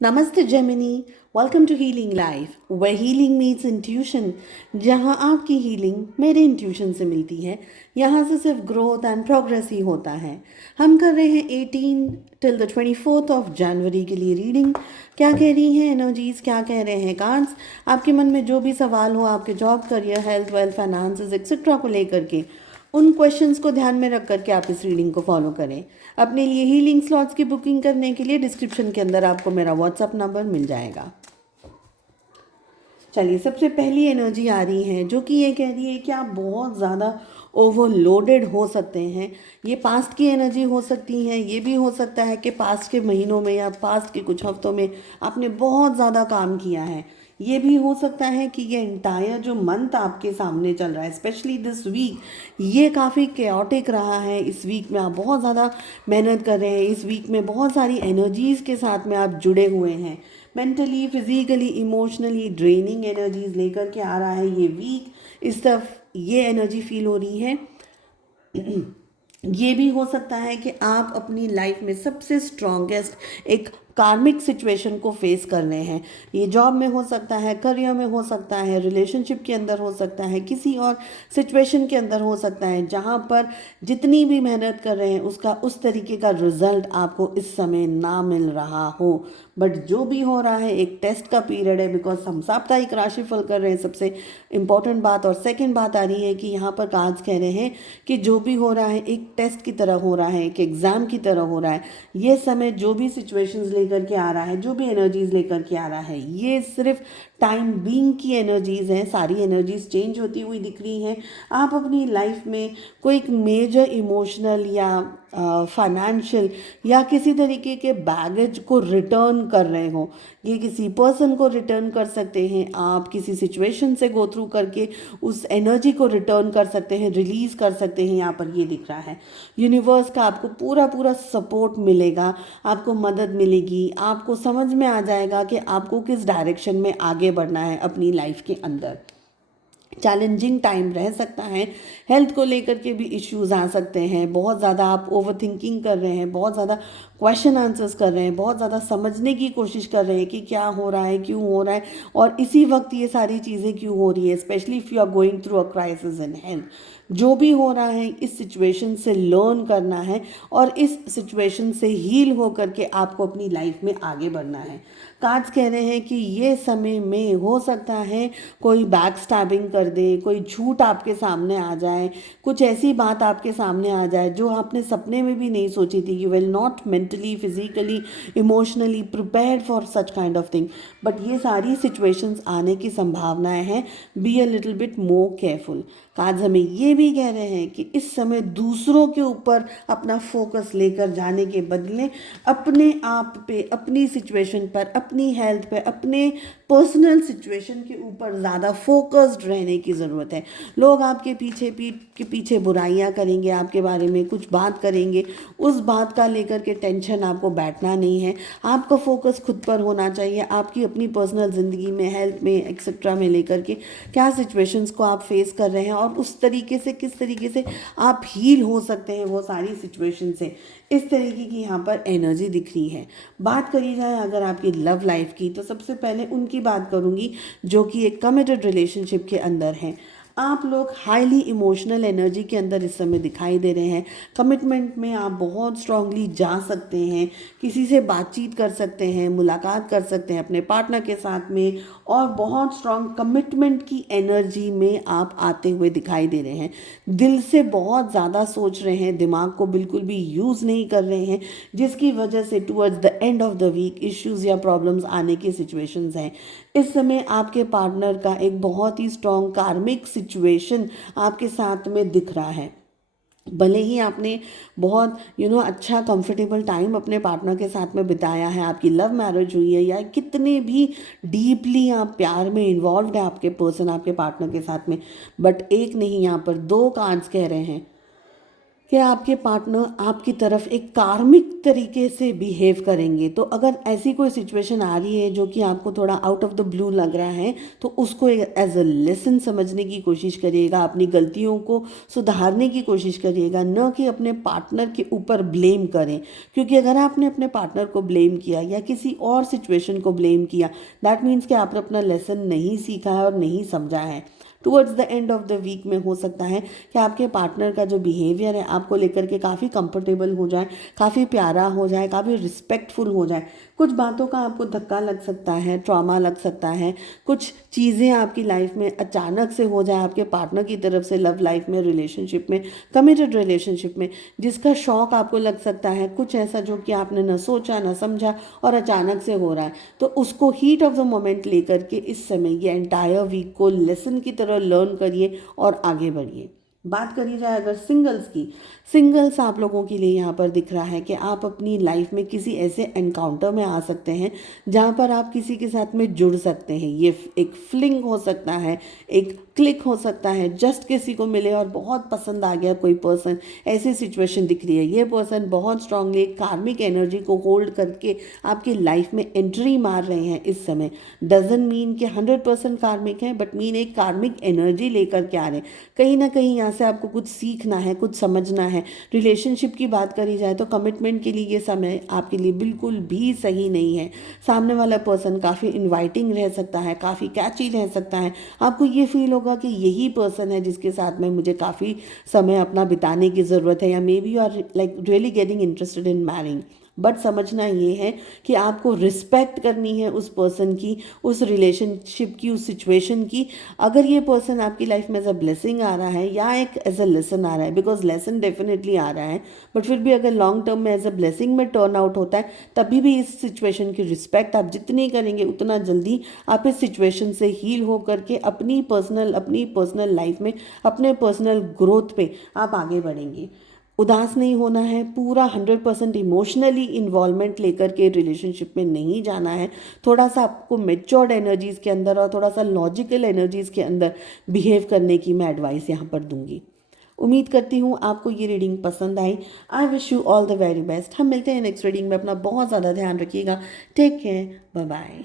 नमस्ते Gemini. Welcome to healing life way healing meets intuition. जहाँ आपकी हीलिंग मेरे इंट्यूशन से मिलती है, यहाँ से सिर्फ ग्रोथ एंड प्रोग्रेस ही होता है। हम कर रहे हैं 18 till the 24th of January के लिए रीडिंग। क्या कह रही हैं एनर्जीज, क्या कह रहे हैं कार्ड्स, आपके मन में जो भी सवाल हो आपके job, career, health, wealth, finances etcetera को लेकर के, उन क्वेश्चंस को ध्यान में रख करके आप इस रीडिंग को फॉलो करें। अपने लिए हीलिंग स्लॉट्स की बुकिंग करने के लिए डिस्क्रिप्शन के अंदर आपको मेरा व्हाट्सअप नंबर मिल जाएगा। चलिए, सबसे पहली एनर्जी आ रही है जो कि ये कह रही है कि आप बहुत ज़्यादा ओवरलोडेड हो सकते हैं। ये पास्ट की एनर्जी हो सकती है, ये भी हो सकता है कि पास्ट के महीनों में या पास्ट के कुछ हफ्तों में आपने बहुत ज़्यादा काम किया है। ये भी हो सकता है कि ये इंटायर जो मंथ आपके सामने चल रहा है, स्पेशली दिस वीक, ये काफ़ी केओटिक रहा है। इस वीक में आप बहुत ज़्यादा मेहनत कर रहे हैं, इस वीक में बहुत सारी एनर्जीज़ के साथ में आप जुड़े हुए हैं। Mentally, physically, emotionally draining energies लेकर के आ रहा है ये वीक। इस तरफ ये एनर्जी फील हो रही है। ये भी हो सकता है कि आप अपनी लाइफ में सबसे स्ट्रॉन्गेस्ट एक कार्मिक सिचुएशन को फेस कर रहे हैं। ये जॉब में हो सकता है, करियर में हो सकता है, रिलेशनशिप के अंदर हो सकता है, किसी और सिचुएशन के अंदर हो सकता है जहाँ पर जितनी भी मेहनत कर रहे हैं उसका उस तरीके का रिजल्ट आपको इस समय ना मिल रहा हो। बट जो भी हो रहा है एक टेस्ट का पीरियड है, बिकॉज हम साप्ताहिक राशिफल कर रहे हैं। सबसे इम्पॉर्टेंट बात और सेकंड बात आ रही है कि यहाँ पर कार्ड्स कह रहे हैं कि जो भी हो रहा है एक टेस्ट की तरह हो रहा है, एक एग्ज़ाम की तरह हो रहा है। ये समय जो भी सिचुएशंस लेकर के आ रहा है, जो भी एनर्जीज लेकर के आ रहा है, ये सिर्फ टाइम बीइंग की एनर्जीज हैं। सारी एनर्जीज चेंज होती हुई दिख रही हैं। आप अपनी लाइफ में कोई एक मेजर इमोशनल या फाइनेंशियल या किसी तरीके के बैगेज को रिटर्न कर रहे हो। ये किसी पर्सन को रिटर्न कर सकते हैं, आप किसी सिचुएशन से गो थ्रू करके उस एनर्जी को रिटर्न कर सकते हैं, रिलीज कर सकते हैं। यहाँ पर ये दिख रहा है यूनिवर्स का आपको पूरा पूरा सपोर्ट मिलेगा, आपको मदद मिलेगी, आपको समझ में आ जाएगा कि आपको किस डायरेक्शन में आगे बढ़ना है अपनी लाइफ के अंदर। चैलेंजिंग टाइम रह सकता है, हेल्थ को लेकर के भी इश्यूज आ सकते हैं। बहुत ज़्यादा आप ओवर थिंकिंग कर रहे हैं, बहुत ज़्यादा क्वेश्चन आंसर्स कर रहे हैं, बहुत ज़्यादा समझने की कोशिश कर रहे हैं कि क्या हो रहा है, क्यों हो रहा है, और इसी वक्त ये सारी चीज़ें क्यों हो रही है। Specially if you are going through a crisis in health, जो भी हो रहा है इस सिचुएशन से लर्न करना है और इस सिचुएशन से हील हो करके आपको अपनी लाइफ में आगे बढ़ना है। कार्ड्स कह रहे हैं कि ये समय में हो सकता है कोई बैक स्टैबिंग कर दे, कोई झूठ आपके सामने आ जाए, कुछ ऐसी बात आपके सामने आ जाए जो आपने सपने में भी नहीं सोची थी। You will not mentally, physically, emotionally prepared for such kind of thing, but ये सारी सिचुएशंस आने की संभावनाएं हैं। Be a little bit more careful. Cards हमें ये भी कह रहे हैं कि इस समय दूसरों के ऊपर अपना फोकस लेकर जाने के बदले अपने आप पे, अपनी सिचुएशन पर, अपनी हेल्थ पे, अपने पर्सनल सिचुएशन के ऊपर ज़्यादा फोकस्ड रहने की ज़रूरत है। लोग आपके पीछे, पीठ के पीछे बुराइयां करेंगे, आपके बारे में कुछ बात करेंगे, उस बात का लेकर के टेंशन आपको बैठना नहीं है। आपका फोकस खुद पर होना चाहिए, आपकी अपनी पर्सनल ज़िंदगी में, हेल्थ में, एक्सेट्रा में लेकर के क्या सिचुएशंस को आप फेस कर रहे हैं और उस तरीके से किस तरीके से आप हील हो सकते हैं वो सारी सिचुएशन से। इस तरीके की यहाँ पर एनर्जी दिख रही है। बात करी जाए अगर आपकी लव लाइफ की, तो सबसे पहले उनकी बात करूँगी जो कि एक कमिटेड रिलेशनशिप के अंदर हैं। आप लोग हाईली इमोशनल एनर्जी के अंदर इस समय दिखाई दे रहे हैं। कमिटमेंट में आप बहुत स्ट्रांगली जा सकते हैं, किसी से बातचीत कर सकते हैं, मुलाकात कर सकते हैं अपने पार्टनर के साथ में, और बहुत स्ट्रांग कमिटमेंट की एनर्जी में आप आते हुए दिखाई दे रहे हैं। दिल से बहुत ज़्यादा सोच रहे हैं, दिमाग को बिल्कुल भी यूज़ नहीं कर रहे हैं, जिसकी वजह से towards the end of the week issues या प्रॉब्लम्स आने की सिचुएशंस हैं। इस समय आपके पार्टनर का एक बहुत ही स्ट्रॉन्ग कार्मिक सिचुएशन आपके साथ में दिख रहा है। भले ही आपने बहुत अच्छा कंफर्टेबल टाइम अपने पार्टनर के साथ में बिताया है, आपकी लव मैरिज हुई है, या कितने भी डीपली आप प्यार में इन्वॉल्व है आपके पर्सन, आपके पार्टनर के साथ में, बट एक नहीं, यहाँ पर दो कार्ड्स कह रहे हैं कि आपके पार्टनर आपकी तरफ एक कार्मिक तरीके से बिहेव करेंगे। तो अगर ऐसी कोई सिचुएशन आ रही है जो कि आपको थोड़ा आउट ऑफ द ब्लू लग रहा है, तो उसको एज अ लेसन समझने की कोशिश करिएगा, अपनी गलतियों को सुधारने की कोशिश करिएगा, न कि अपने पार्टनर के ऊपर ब्लेम करें। क्योंकि अगर आपने अपने पार्टनर को ब्लेम किया या किसी और सिचुएशन को ब्लेम किया, दैट मीन्स कि आपने अपना लेसन नहीं सीखा है और नहीं समझा है। Towards the end of the week में हो सकता है कि आपके पार्टनर का जो बिहेवियर है आपको लेकर के काफ़ी कंफर्टेबल हो जाए, काफ़ी प्यारा हो जाए, काफ़ी रिस्पेक्टफुल हो जाए। कुछ बातों का आपको धक्का लग सकता है, ट्रॉमा लग सकता है, कुछ चीज़ें आपकी लाइफ में अचानक से हो जाए आपके पार्टनर की तरफ से, लव लाइफ में, रिलेशनशिप में, कमिटेड रिलेशनशिप में, जिसका शौक आपको लग सकता है, कुछ ऐसा जो कि आपने न सोचा न समझा और अचानक से हो रहा है। तो उसको हीट ऑफ द मोमेंट लेकर के इस समय ये एंटायर वीक को लेसन की तरह लर्न करिए और आगे बढ़िए। बात करी जाए अगर सिंगल्स की, सिंगल्स आप लोगों के लिए यहाँ पर दिख रहा है कि आप अपनी लाइफ में किसी ऐसे एनकाउंटर में आ सकते हैं जहाँ पर आप किसी के साथ में जुड़ सकते हैं। ये एक फ्लिंग हो सकता है, एक क्लिक हो सकता है, जस्ट किसी को मिले और बहुत पसंद आ गया कोई पर्सन, ऐसी सिचुएशन दिख रही है। ये पर्सन बहुत स्ट्रांगली कार्मिक एनर्जी को होल्ड करके आपकी लाइफ में एंट्री मार रहे हैं इस समय। डजंट मीन कि 100% कार्मिक है, बट मीन एक कार्मिक एनर्जी लेकर के आ रहे हैं। कहीं ना कहीं यहाँ से आपको कुछ सीखना है, कुछ समझना है। रिलेशनशिप की बात करी जाए तो कमिटमेंट के लिए ये समय आपके लिए बिल्कुल भी सही नहीं है। सामने वाला पर्सन काफ़ी इनवाइटिंग रह सकता है, काफ़ी कैची रह सकता है। आपको ये फील होगा कि यही पर्सन है जिसके साथ में मुझे काफ़ी समय अपना बिताने की ज़रूरत है, या maybe you are like really getting interested in marrying. But समझना ये है कि आपको रिस्पेक्ट करनी है उस पर्सन की, उस रिलेशनशिप की, उस सिचुएशन की। अगर ये पर्सन आपकी लाइफ में एज अ ब्लेसिंग आ रहा है या एक एज अ लेसन आ रहा है, बिकॉज लेसन डेफिनेटली आ रहा है, बट फिर भी अगर लॉन्ग टर्म में एज अ ब्लेसिंग में टर्न आउट होता है, तभी भी इस सिचुएशन की रिस्पेक्ट आप जितनी करेंगे उतना जल्दी आप इस सिचुएशन से हील हो करके अपनी पर्सनल लाइफ में, अपने पर्सनल ग्रोथ पे आप आगे बढ़ेंगे। उदास नहीं होना है, पूरा 100% इमोशनली इन्वॉल्वमेंट लेकर के रिलेशनशिप में नहीं जाना है। थोड़ा सा आपको मेच्योर्ड एनर्जीज़ के अंदर और थोड़ा सा लॉजिकल एनर्जीज़ के अंदर बिहेव करने की मैं एडवाइस यहाँ पर दूंगी। उम्मीद करती हूँ आपको ये रीडिंग पसंद आई। I wish you all the very best. हम मिलते हैं नेक्स्ट रीडिंग में। अपना बहुत ज़्यादा ध्यान रखिएगा। Take care, bye bye.